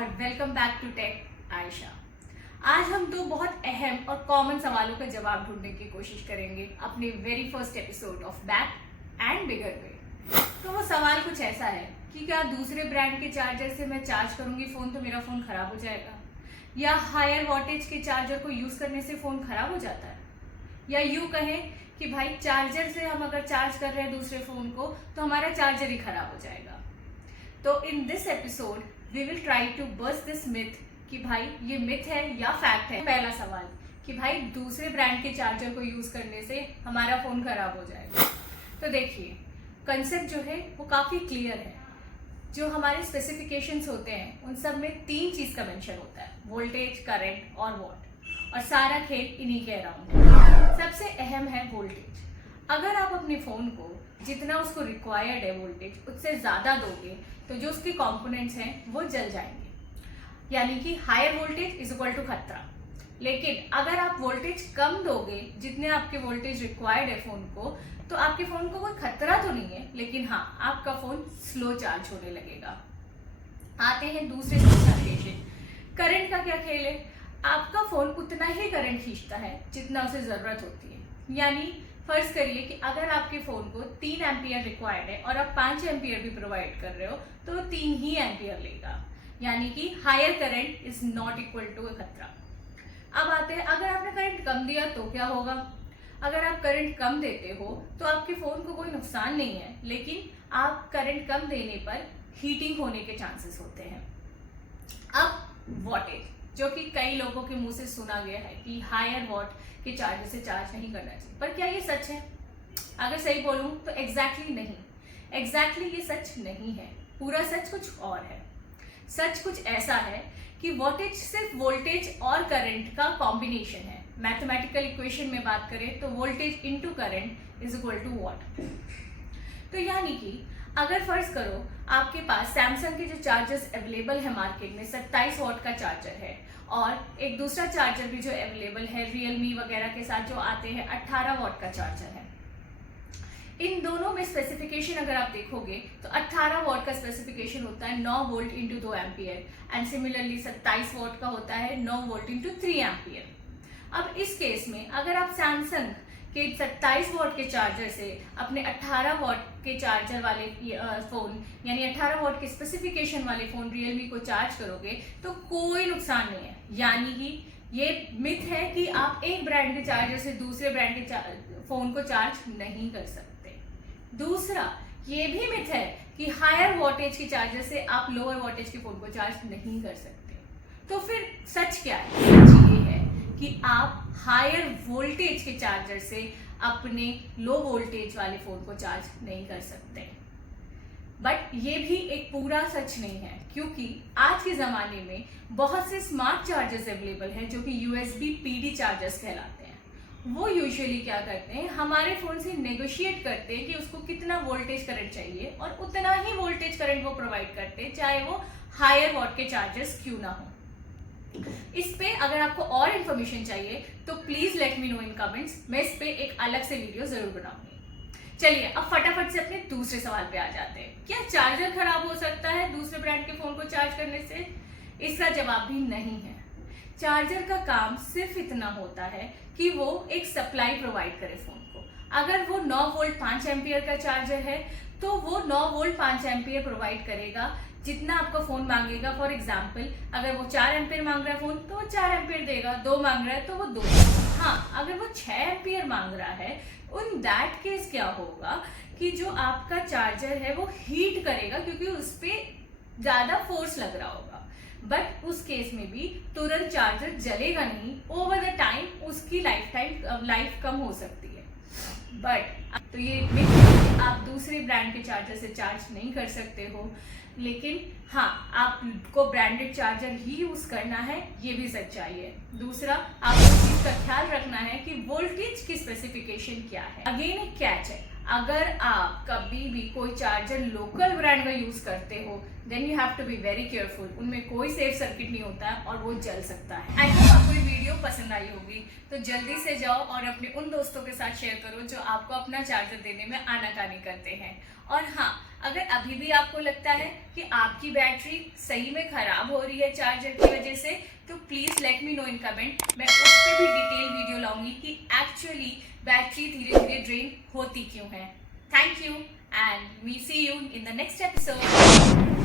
और welcome back to tech Ayesha. आज हम दो बहुत अहम और कॉमन सवालों का जवाब ढूंढने की कोशिश करेंगे अपने very first episode of back and bigger way. तो वो सवाल कुछ ऐसा है कि क्या दूसरे ब्रांड के चार्जर से मैं चार्ज करूंगी फ़ोन तो मेरा फ़ोन ख़राब हो जाएगा, या हायर वॉटेज के चार्जर को यूज़ करने से फ़ोन ख़राब हो जाता है, या यूँ कहें कि भाई चार्जर से हम अगर चार्ज कर रहे हैं दूसरे फ़ोन को तो हमारा चार्जर ही ख़राब हो जाएगा। तो in this episode we will try to bust this myth कि भाई ये मिथ है या फैक्ट है। पहला सवाल कि भाई दूसरे ब्रांड के चार्जर को यूज़ करने से हमारा फ़ोन ख़राब हो जाएगा। तो देखिए, कंसेप्ट जो है वो काफ़ी क्लियर है। जो हमारे स्पेसिफिकेशंस होते हैं उन सब में तीन चीज़ का मेंशन होता है, वोल्टेज, करंट और वॉट, और सारा खेल इन्हीं के अराउंड है। सबसे अहम है वोल्टेज। अगर आप अपने फ़ोन को जितना उसको रिक्वायर्ड है वोल्टेज उससे ज़्यादा दोगे तो जो उसके कंपोनेंट्स हैं वो जल जाएंगे, यानी कि higher voltage is equal to खतरा। लेकिन अगर आप वोल्टेज कम दोगे जितने आपके वोल्टेज रिक्वायर्ड है फ़ोन को, तो आपके फ़ोन को कोई खतरा तो नहीं है, लेकिन हाँ आपका फ़ोन स्लो चार्ज होने लगेगा। आते हैं दूसरे स्पेसिफिकेशन, करंट का क्या खेल है। आपका फ़ोन उतना ही करंट खींचता है जितना उसे ज़रूरत होती है। यानी फर्ज करिए कि अगर आपके फ़ोन को 3 एम्पियर रिक्वायर्ड है और आप 5 एम्पियर भी प्रोवाइड कर रहे हो तो वो 3 ही एम्पियर लेगा, यानी कि higher current is not equal to a खतरा। अब आते हैं, अगर आपने करंट कम दिया तो क्या होगा। अगर आप करंट कम देते हो तो आपके फ़ोन को कोई नुकसान नहीं है, लेकिन आप करंट कम देने पर हीटिंग होने के चांसेस होते हैं। अब वॉटेज, जो कि कई लोगों के मुंह से सुना गया है कि हायर वॉट के चार्जर से चार्ज नहीं करना चाहिए, पर क्या ये सच है? अगर सही बोलूं तो एग्जैक्टली नहीं। एग्जैक्टली ये सच नहीं है, पूरा सच कुछ और है। सच कुछ ऐसा है कि वॉटेज सिर्फ वोल्टेज और करंट का कॉम्बिनेशन है। मैथमेटिकल इक्वेशन में बात करें तो voltage into current is equal to watt. तो यानी कि अगर फर्ज करो आपके पास सैमसंग के जो चार्जर्स अवेलेबल है मार्केट में 27 वॉट का चार्जर है, और एक दूसरा चार्जर भी जो अवेलेबल है रियलमी वगैरह के साथ जो आते हैं 18 वॉट का चार्जर है। इन दोनों में स्पेसिफिकेशन अगर आप देखोगे तो 18 वॉट का स्पेसिफिकेशन होता है 9 volt into 2 ampere, and similarly 27 what का होता है 9 वोल्ट इंटू 3 एम्पियर। अब इस केस में अगर आप सैमसंग के 27 वॉट के चार्जर से अपने 18 वॉट के चार्जर वाले फ़ोन, यानी 18 वॉट के स्पेसिफिकेशन वाले फ़ोन रियलमी को चार्ज करोगे तो कोई नुकसान नहीं है। यानी कि ये मिथ है कि आप एक ब्रांड के चार्जर से दूसरे ब्रांड के फ़ोन को चार्ज नहीं कर सकते। दूसरा, ये भी मिथ है कि हायर वॉटेज के चार्जर से आप लोअर वॉटेज के फ़ोन को चार्ज नहीं कर सकते। तो फिर सच क्या है? सच ये है कि आप हायर वोल्टेज के चार्जर से अपने लो वोल्टेज वाले फ़ोन को चार्ज नहीं कर सकते। बट ये भी एक पूरा सच नहीं है, क्योंकि आज के ज़माने में बहुत से स्मार्ट चार्जर्स अवेलेबल हैं जो कि USB PD चार्जर्स कहलाते हैं। वो यूजुअली क्या करते हैं, हमारे फ़ोन से नेगोशिएट करते हैं कि उसको कितना वोल्टेज करंट चाहिए और उतना ही वोल्टेज करंट वो प्रोवाइड करते हैं, चाहे वो हायर वॉट के चार्जर्स क्यों ना हो। इस पे अगर आपको और इन्फॉर्मेशन चाहिए तो please let me know in comments, मैं इस पे एक अलग से वीडियो जरूर बनाऊंगी। चलिए अब फटाफट से अपने दूसरे सवाल पे आ जाते हैं, क्या चार्जर खराब हो सकता है दूसरे ब्रांड के फोन को चार्ज करने से? इसका जवाब भी नहीं है। चार्जर का काम सिर्फ इतना होता है कि वो एक सप्लाई प्रोवाइड करे फोन को। अगर वो 9 वोल्ट 5 एम्पियर का चार्जर है तो वो 9 वोल्ट 5 एम्पियर प्रोवाइड करेगा जितना आपका फ़ोन मांगेगा। फॉर एग्जाम्पल, अगर वो 4 एम्पियर मांग रहा है फ़ोन तो वो 4 एम्पियर देगा, 2 मांग रहा है तो वो 2। हाँ, अगर वो 6 एम्पियर मांग रहा है, उन दैट केस क्या होगा कि जो आपका चार्जर है वो हीट करेगा, क्योंकि उस पर ज़्यादा फोर्स लग रहा होगा। बट उस केस में भी तुरंत चार्जर जलेगा नहीं, ओवर द टाइम उसकी लाइफ कम हो सकती है। बट तो ये मिथ है कि आप दूसरे ब्रांड के चार्जर से चार्ज नहीं कर सकते हो, लेकिन हाँ आपको ब्रांडेड चार्जर ही यूज़ करना है, ये भी सच्चाई है। दूसरा, आपको इस चीज़ का ख्याल रखना है कि वोल्टेज की स्पेसिफिकेशन क्या है। अगेन एक कैच है, अगर आप कभी भी कोई चार्जर लोकल ब्रांड का यूज़ करते हो then you have to be very careful. उनमें कोई सेफ सर्किट नहीं होता है और वो जल सकता है। आई होप आपको ये वीडियो पसंद आई होगी, तो जल्दी से जाओ और अपने उन दोस्तों के साथ शेयर करो जो आपको अपना चार्जर देने में आनाकानी करते हैं। और हाँ, अगर अभी भी आपको लगता है कि आपकी बैटरी सही में खराब हो रही है चार्जर की वजह से, तो please let me know in comment. मैं उस पर भी डिटेल वीडियो लाऊंगी कि एक्चुअली बैटरी धीरे धीरे ड्रेन होती क्यों है। Thank you and we see you in the next episode.